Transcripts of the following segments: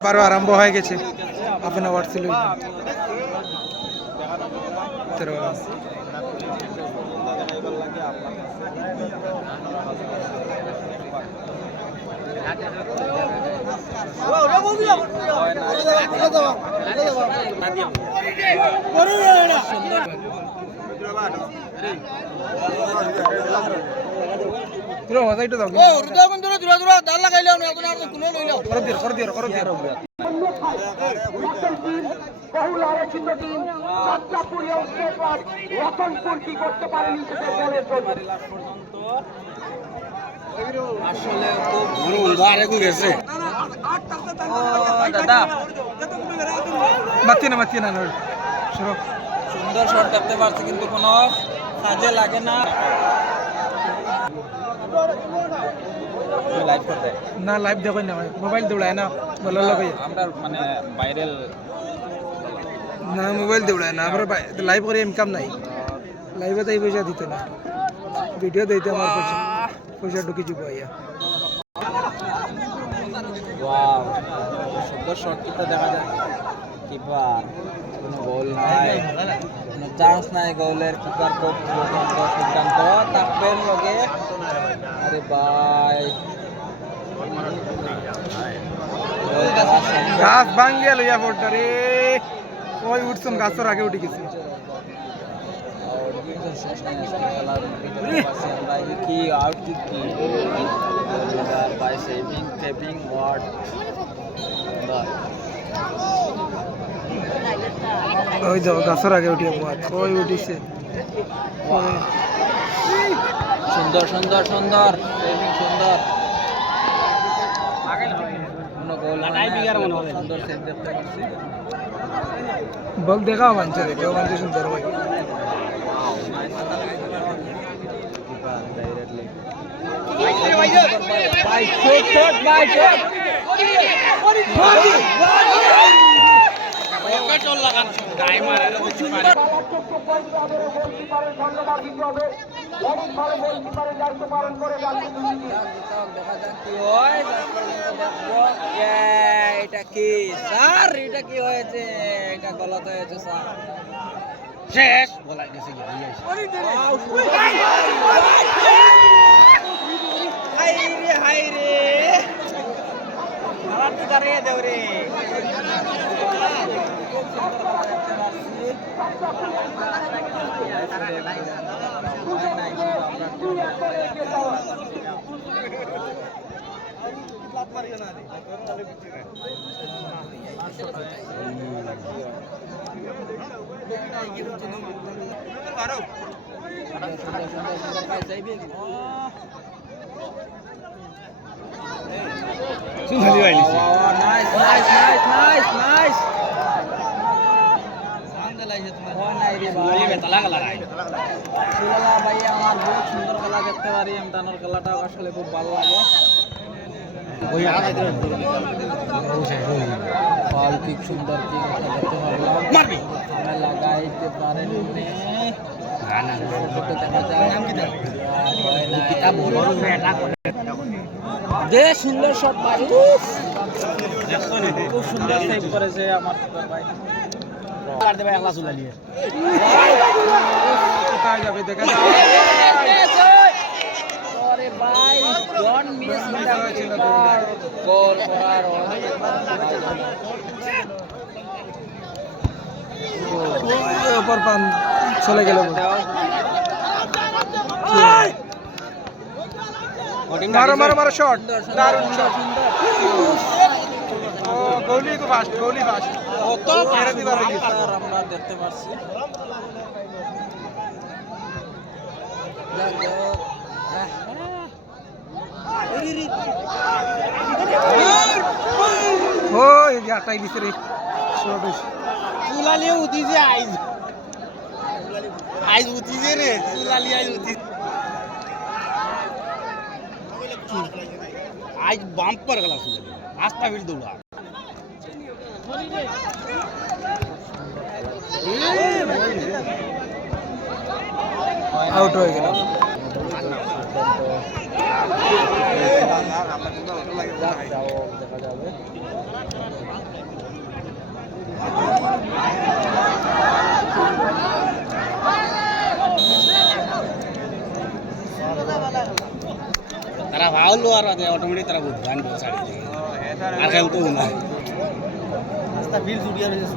আবারও আরম্ভ হয়ে গেছে হাফ এন আওয়ার ছিল বহুল আলোচিত টিম সত্তাপুরিয়া রতনপুর কি করতে পারেনি সেটা বলে আসলে খুব গেছে দাদা মাতি না সুন্দর শট দেখতে পাচ্ছি কিন্তু কোনো কাজে লাগে না। লাইভ করতে না লাইভ দেখো না মোবাইল দৌড়ায় না বলার লগে আমরা মানে ভাইরাল না মোবাইল দৌড়ায় না আমরা লাইভ করে ইনকাম নাই লাইভে তাই পয়সা দিত না ভিডিও দিতে আমার পয়সা ঢুকে যাব আইয়া ওয়াও সুন্দর শট কিন্তু দেখা যায় কিপার কোনো গোল নাই কোনো চান্স নাই গোলের কিপার খুব সিদ্ধান্ত তাকবেন লগে আরে ভাই গাছ ভাঙ্গে লইয়া পড়টা রে ওই উঠছম গাছের আগে উঠে গেছি কি আউট কি বাই সেভিং টেপিং ওয়ার্ড ওই যাও গাছের আগে উঠিয়া ওই উঠিছে সুন্দর সুন্দর সুন্দর সুন্দর সুন্দর সেভ দেখতে পাচ্ছি বল দেখাও মানছে কেউ মানছে সুন্দর ভাই এটা কি স্যার এটা কি হয়েছে এটা গলত হয়েছে স্যার শেষ বলা গেছে হাইরে আমার কি দাঁড়িয়ে দেও রে ভাই আমার বহুত সুন্দর খেলা দেখতে পারি এমটানোর খেলাটা আসলে খুব ভালো লাগে বল কিক সুন্দর কিক দেখতে পারলাম লাগাইতে পারেন যে সুন্দর শট ভাই খুব সুন্দর সেভ করেছে আমার ভাই কোথায় যাবে দেখা ভাই ডোন্ট মিস গোল করার ওপর পান চলে গেল মারো শট দারুণ শট গোলি ফাস্ট কত মেরে দিবার আমরা দেখতে পাচ্ছি ওই আটাই দিছে রে চুলালি উঠিছে আইজ উঠিছে রে চুলালি আইজ উঠিছে আজ বাম্পার গেল আস্তা বিল দৌড়া আউট হয়ে গেল দেখা যাবে ফাউল আর অটোমেটিক তারা গান ছাড়ি দেয় আর খেলতো না রাস্তা বিল জুড়িয়ে রয়েছে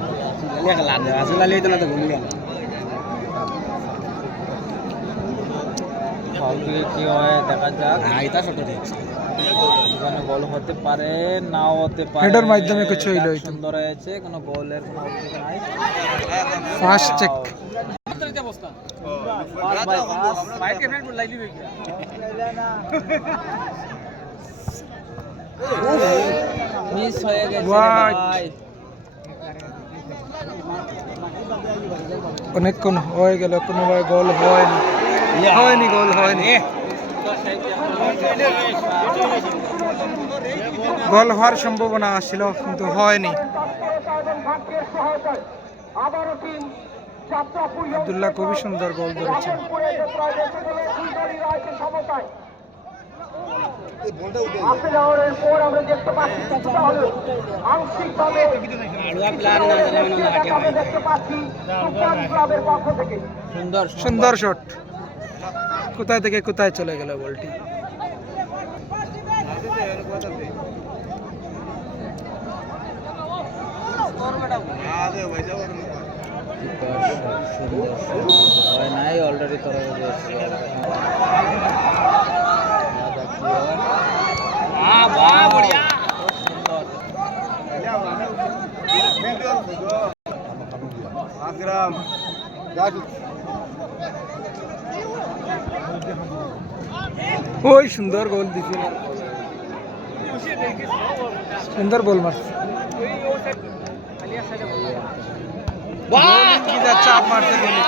খেলা আসলে লেই তো না তো ভুল গেল ফাউল দিলে কি হয় দেখা যাক এটা ছোট দিচ্ছে এখানে গোল হতে পারে নাও হতে পারে হেডার মাধ্যমে কিছু হইলো হয়তো সুন্দর হয়েছে কোনো গোলের কোনো অভিযোগ নাই ফাস্ট চেক মিস হয়ে গেছে What? ভাই অনেকক্ষণ হয়ে গেল কোনো ভাই গোল হয়নি গোল হয়নি গোল হওয়ার সম্ভাবনা ছিল কিন্তু হয়নি আবারও টিম যাত্রাপুর আব্দুল্লাহ খুবই সুন্দর গোল করেছে হাফ আওয়ারের পর আমরা দেখতে পাচ্ছি কিছুটা হলেও আংশিকভাবে দেখতে পাচ্ছি সুপার ক্লাবের পক্ষ থেকে সুন্দর সুন্দর শট কোথায় থেকে কোথায় চলে গেল বলটি হয় নাই অলরেডি তোরা ওই সুন্দর গোল দিছে সুন্দর বল মারছে চাপ মারতে গেলে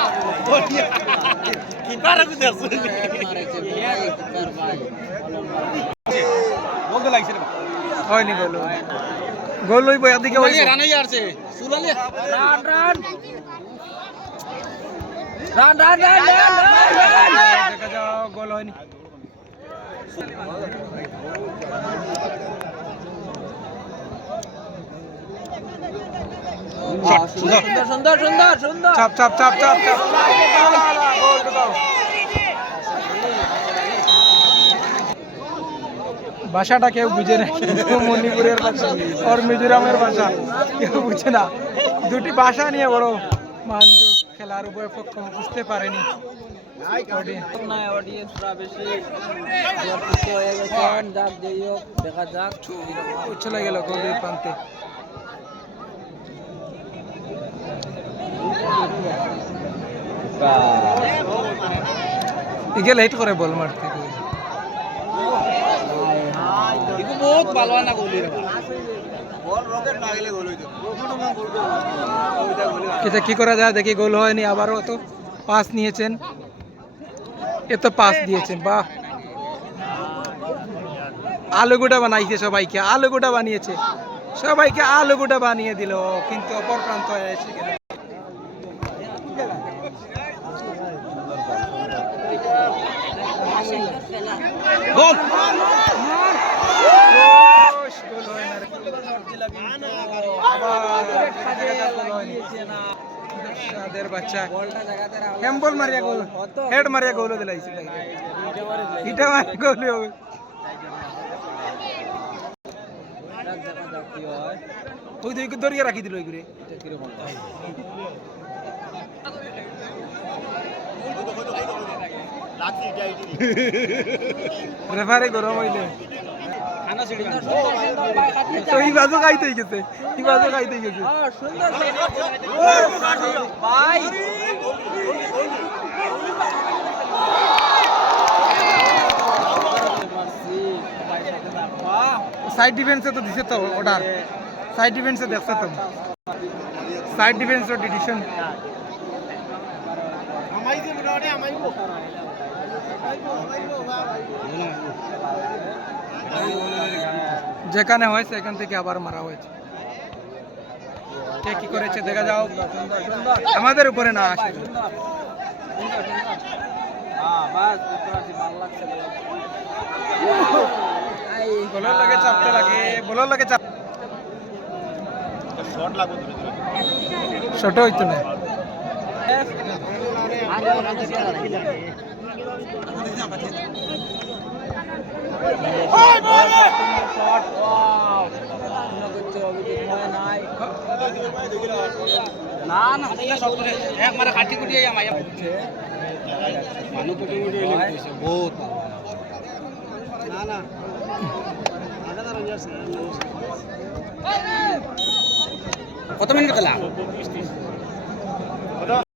হয়নি গোল গোল হইব এদিকে দেখা যাও গোল হয়নি সুন্দর সুন্দর সুন্দর সুন্দর চাপ চাপ চাপ চাপ চাপ ভাষাটা কেউ বুঝে না মণিপুরের ভাষা আর মিজোরামের ভাষা কেউ বুঝে না দুটি ভাষা নিয়ে বড় মানজু খেলার উভয় পক্ষ বুঝতে পারেনি দেখা যাক চলে গেল গোলের প্রান্তে একে লেট করে বল মারতে বহুত ভালো না গোলের এটা কি করা যায় দেখি গোল হয়নি আবারও তো পাস নিয়েছেন এত পাস দিয়েছেন বাহ আলু গোটা বানাইছে সবাইকে আলু গোটা বানিয়েছে সবাইকে আলু গোটা বানিয়ে দিল কিন্তু অপর প্রান্ত এসে গেল বাচ্চা হ্যাম্বল মারিয়া গোল হেড মারিয়া গোল দিলাইছে ইটা মারি গোল ওই দুই দরিয়া রাখি দিল ওইগুলো রেফারে গরম হইলে তো এই বাজু খাইতে গেছে এই বাজু খাইতে গেছে সাইড ডিফেন্সে তো দিছে তো অর্ডার সাইড ডিফেন্সে দেখছে তো সাইড ডিফেন্সের ডিসিশন যেখানে হয়েছে এখান থেকে আবার মারা হয়েছে কে কি করেছে দেখা যাও আমাদের উপরে না আসে বলার লাগে চাপতে লাগে বলার লাগে চাপ শট হইতো না শট ওয়াও মনে করছে অভিজিৎ হয় নাই না না সব করে এক মারা কাটি কুটি আমায় মানুষ কুটি কুটি বহুত না না কত মিনিট খেলা